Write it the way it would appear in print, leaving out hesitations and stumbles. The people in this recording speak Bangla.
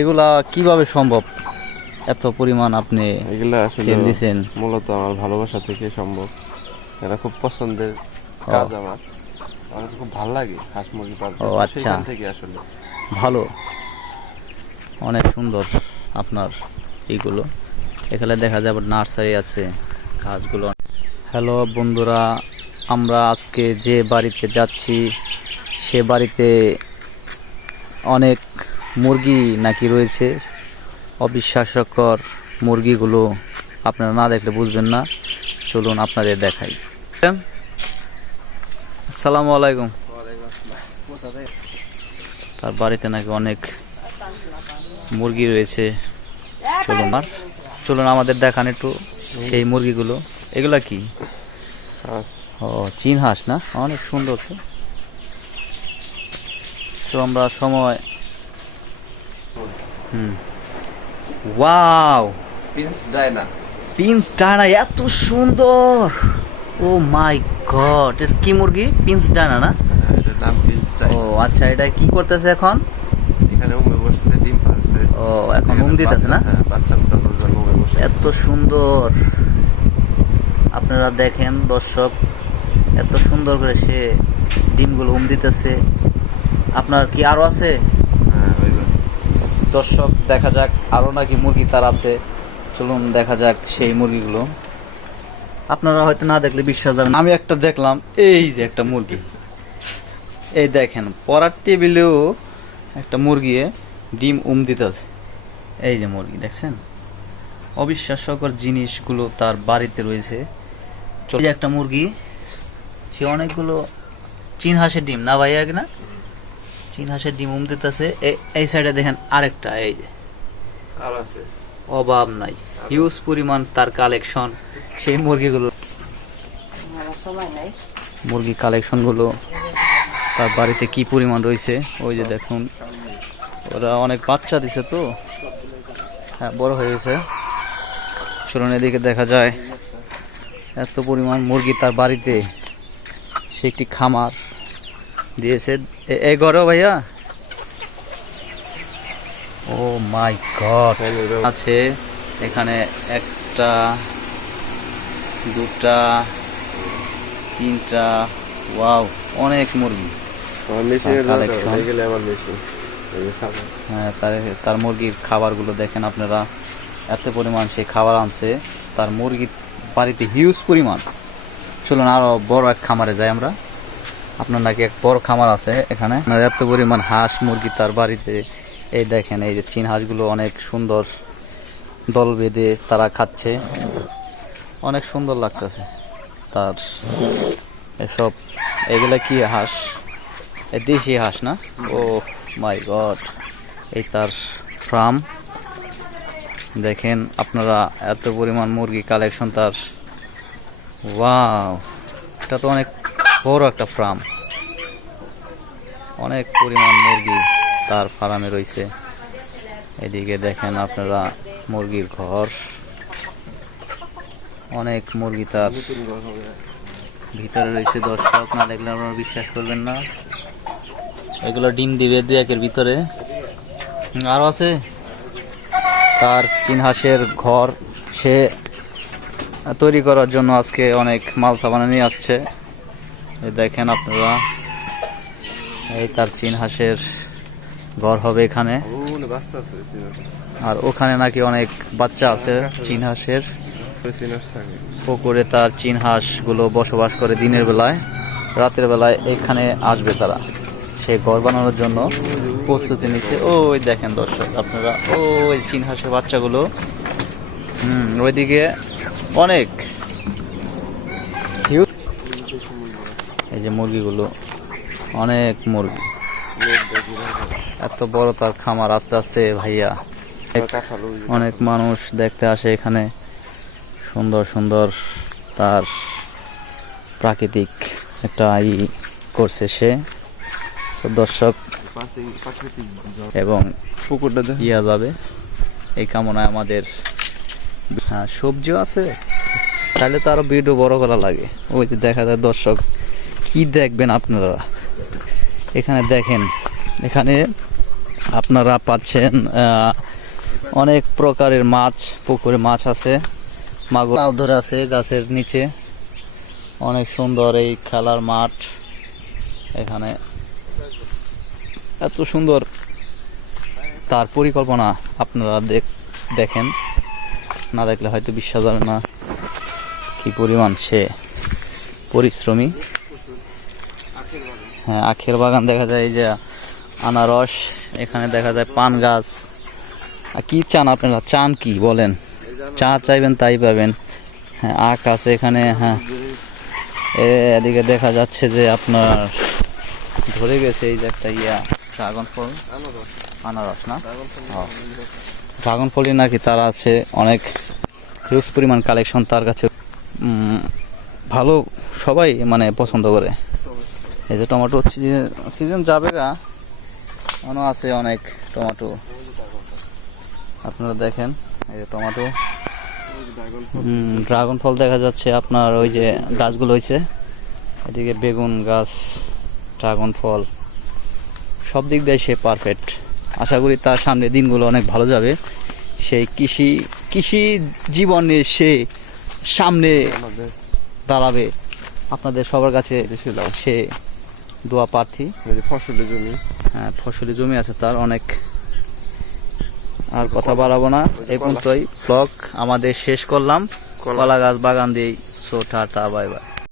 এগুলা কিভাবে সম্ভব এত পরিমাণ আপনি এগুলা আসলে সেল দিছেন? মূলত আমার ভালোবাসা থেকে সম্ভব। এটা খুব পছন্দের কাজ আমার তো খুব ভালো লাগে হাঁস মুরগি পালতে। ও আচ্ছা, সেখান থেকে আসলে ভালো, অনেক সুন্দর আপনার এইগুলো। এখানে দেখা যাবে নার্সারি আছে গাছগুলো। হ্যালো বন্ধুরা, আমরা আজকে যে বাড়িতে যাচ্ছি সে বাড়িতে অনেক মুরগি নাকি রয়েছে। অবিশ্বাস্যকর মুরগিগুলো আপনারা না দেখলে বুঝবেন না। চলুন আপনাদের দেখাই। আসসালামু আলাইকুম। তার বাড়িতে নাকি অনেক মুরগি রয়েছে। চলুন আমাদের দেখান একটু সেই মুরগিগুলো। এগুলা কি? হাঁস। ও, চীন হাঁস না? অনেক সুন্দর তো। তো আমরা সময় wow, pins Diana. Pins Diana, এত সুন্দর! ও মাই গড, এটা কি মুরগি? পিন্স ডায়না না? এটার নাম পিন্স ও ডায়না। আচ্ছা, এটা কি করতেছে এখন? এখানে উমে বসছে, ডিম পারছে। ও, এখন দিতেছে না? হ্যাঁ, বাচ্চা ফোটানোর জন্য উমে বসে। এত সুন্দর! আপনারা দেখেন দর্শক, এত সুন্দর করে সে ডিমগুলো দিতেছে। আপনার কি আরো আছে? হ্যাঁ, ওইগুলো। দর্শক দেখা যাক আরো নাকি মুরগি তার আছে। চলুন দেখা যাক সেই মুরগিগুলো। আপনারা হয়তো না দেখলে বিশ্বাস যাবে না। আমি একটা দেখলাম, এই যে একটা মুরগি, এই দেখেন পড়ার টেবিলেও একটা মুরগি ডিম দিতেছে। এই যে মুরগি দেখছেন, অবিশ্বাস্যকর জিনিসগুলো তার বাড়িতে রয়েছে। এই যে একটা মুরগি, সে অনেকগুলো চীন হাঁসের ডিম না ভাইয়া, না চীন হাঁসের ডিম দিতেছে। এই সাইডে দেখেন আরেকটা, এই যে আর আছে অভাব নাই, হিউজ পরিমাণ তার কালেকশন। সেই মুরগিগুলো, মুরগি কালেকশন গুলো তার বাড়িতে কি পরিমাণ রয়েছে। ওই যে দেখুন, ওরা অনেক বাচ্চা দিছে তো, হ্যাঁ বড় হয়ে গেছে। চলুন এদিকে দেখা যায় এত পরিমাণ মুরগি তার বাড়িতে। সে একটি খামার দিয়েছে এই ঘরেও ভাইয়া। ও মাই গড, আছে এখানে একটা, দুটা, তিনটা, ওয়াও, অনেক মুরগি। আমার মেশিনের কালেকশন। হয়ে গেলে আমার মেশিন হ্যাঁ, তার মুরগির খাবারগুলো দেখেন আপনারা, এত পরিমাণ সে খাবার আনছে তার মুরগির বাড়িতে, হিউজ পরিমাণ। চলুন আরো বড় এক খামারে যাই আমরা। আপনার নাকি এক বড় খামার আছে এখানে, এত পরিমাণ হাঁস মুরগি তার বাড়িতে। এই দেখেন, এই যে চীন হাঁসগুলো অনেক সুন্দর দল বেঁধে তারা খাচ্ছে, অনেক সুন্দর লাগতেছে তার এসব। এগুলা কি হাঁস? দেশি হাঁস না? ও মাই গড, এই তার ফার্ম দেখেন আপনারা, এত পরিমাণ মুরগি কালেকশন তার। ওয়াও, এটা তো অনেক বড় একটা ফার্ম, অনেক পরিমাণ মুরগি তার ফার্মে রয়েছে। এদিকে দেখেন আপনারা মুরগির ঘর, অনেক মুরগি তার ভিতরে রয়েছে। দর্শক না দেখলে আপনারা বিশ্বাস করবেন না। এগুলো ডিম দিবে 2-1 ভিতরে। আরো আছে তার চীন হাঁসের ঘর, সে তৈরি করার জন্য আজকে অনেক মাল সামানা নিয়ে আসছে। দেখেন আপনারা, এই তার চীন হাঁসের ঘর হবে এখানে। আর ওখানে নাকি অনেক বাচ্চা আছে চীন হাঁসের। পুকুরে তার চীন হাঁস গুলো বসবাস করে দিনের বেলায়, রাতের বেলায় এখানে আসবে তারা সেই ঘর বানানোর জন্য প্রস্তুতি নিচ্ছে। ওই দেখেন দর্শক আপনারা, ওই চীন হাঁসের বাচ্চাগুলো। ওইদিকে অনেক, এই যে মুরগিগুলো, অনেক মুরগি, এত বড় তার খামার। আস্তে আস্তে ভাইয়া, অনেক মানুষ দেখতে আসে এখানে। সুন্দর সুন্দর তার প্রাকৃতিক একটা করছে সে। দর্শক এবং পুকুরটা ইয়া যাবে এই কামনায় আমাদের। হ্যাঁ, সবজিও আছে, তাহলে তো আরো ভিডিও বড় করা লাগে। ওই যে দেখা যায় দর্শক, কি দেখবেন আপনারা এখানে? দেখেন এখানে আপনারা পাচ্ছেন অনেক প্রকারের মাছ, পুকুরে মাছ আছে, মাগুর নাও ধরে আছে গাছের নিচে। অনেক সুন্দর এই খেলার মাঠ, এখানে এত সুন্দর তার পরিকল্পনা আপনারা দেখেন, না দেখলে হয়তো বিশ্বাস হবে না কি পরিমাণ সে পরিশ্রমী। হ্যাঁ, আখের বাগান দেখা যায়, এই যে আনারস, এখানে দেখা যায় পান গাছ। আর কি চান আপনারা, চান কি বলেন? চা চাইবেন তাই পাবেন। হ্যাঁ, আখ আছে এখানে। হ্যাঁ, এদিকে দেখা যাচ্ছে যে আপনার ধরে গেছে এই যে একটা ড্রাগন ফল, আনারস না, ড্রাগন ফলই নাকি তার আছে অনেক হিউজ পরিমাণ কালেকশন তার কাছে। ভালো, সবাই মানে পছন্দ করে। এই যে টমেটো সিজন যাবে গা, এখনো আছে অনেক টমেটো, আপনারা দেখেন। এই যে টমেটো, ড্রাগন ফল দেখা যাচ্ছে আপনার, ওই যে গাছগুলো হয়েছে এদিকে, বেগুন গাছ, ড্রাগন ফল, সব দিক দিয়ে সে পারফেক্ট। আশা করি তার সামনে দিনগুলো অনেক ভালো যাবে। সেই কৃষি জীবনে সে সামনে দাঁড়াবে আপনাদের সবার কাছে, সে দোয়া প্রার্থী। ফসলের জমি, হ্যাঁ, ফসলি জমি আছে তার অনেক। আর কথা বাড়াবো না, এই পর্যন্তই ব্লগ আমাদের শেষ করলাম কলা গাছ বাগান দিয়েই। So tata, bye bye.